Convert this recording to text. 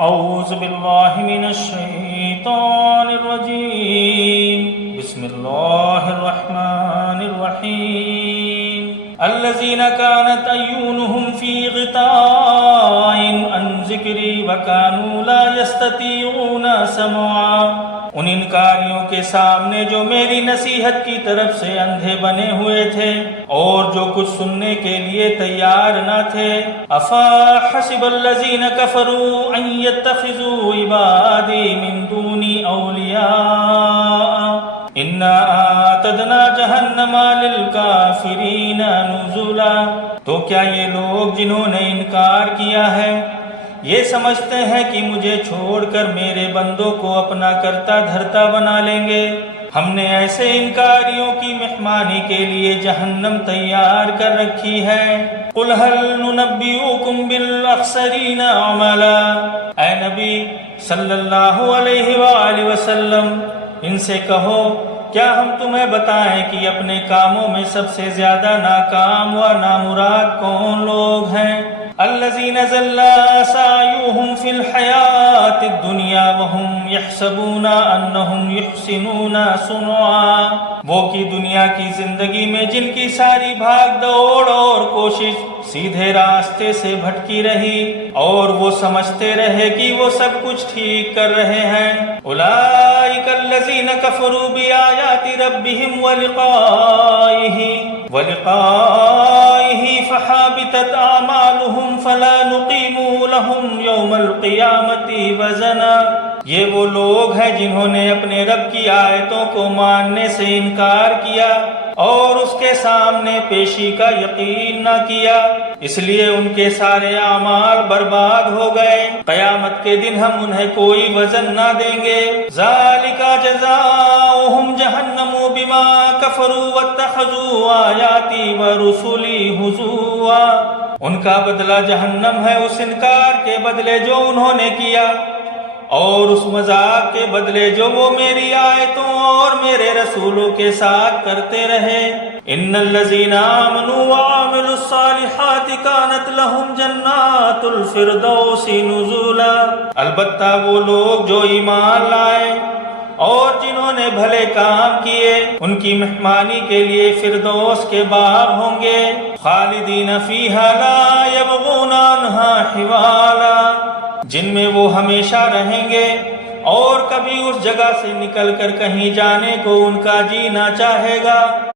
اعوذ باللہ من الشیطان الرجیم بسم اللہ الرحمن الرحیم الذین کانت اعینہم فی غطاء عن ذکری وکانوا لا یستطیعون سمعا، ان انکاریوں کے سامنے جو میری نصیحت کی طرف سے اندھے بنے ہوئے تھے اور جو کچھ سننے کے لیے تیار نہ تھے۔ افا حسب الذین کفروا ان یتخذوا عبادی من دونی اولیاء انا اعتدنا جہنم للکافرین نزلا، تو کیا یہ لوگ جنہوں نے انکار کیا ہے یہ سمجھتے ہیں کہ مجھے چھوڑ کر میرے بندوں کو اپنا کرتا دھرتا بنا لیں گے؟ ہم نے ایسے انکاریوں کی مہمانی کے لیے جہنم تیار کر رکھی ہے۔ قل هل ننبئکم بالاخسرین اعمالا، اے نبی صلی اللہ علیہ وآلہ وسلم ان سے کہو کیا ہم تمہیں بتائیں کہ اپنے کاموں میں سب سے زیادہ ناکام و نامراد کون لوگ ہیں؟ الذین ضل سعیہم فی الحیاۃ الدنیا وہم یحسبون انہم یحسنون صنعا، وہ کی دنیا کی زندگی میں جن کی ساری بھاگ دوڑ اور کوشش سیدھے راستے سے بھٹکی رہی اور وہ سمجھتے رہے کہ وہ سب کچھ ٹھیک کر رہے ہیں۔ اولئک الذین کفروا بآیات ربہم ولقائہ فحبطت اعمالہم فلا نقیم لہم یوم القیامۃ وزنا، یہ وہ لوگ ہیں جنہوں نے اپنے رب کی آیتوں کو ماننے سے انکار کیا اور اس کے سامنے پیشی کا یقین نہ کیا، اس لیے ان کے سارے اعمال برباد ہو گئے۔ قیامت کے دن ہم انہیں کوئی وزن نہ دیں گے۔ ذالک جزاؤہم جہنم بما کفروا واتخذوا آیاتی ورسلی ہزوا، ان کا بدلہ جہنم ہے اس انکار کے بدلے جو انہوں نے کیا اور اس مذاق کے بدلے جو وہ میری آیتوں اور میرے رسولوں کے ساتھ کرتے رہے۔ ان الذین آمنوا وعملوا الصالحات کانت لہم جنات الفردوس نزلا، البتہ وہ لوگ جو ایمان لائے اور جنہوں نے بھلے کام کیے ان کی مہمانی کے لیے فردوس کے باغ ہوں گے، خالدین فیہا لا یبغون عنہا حوالا، جن میں وہ ہمیشہ رہیں گے اور کبھی اس جگہ سے نکل کر کہیں جانے کو ان کا جی نہ چاہے گا۔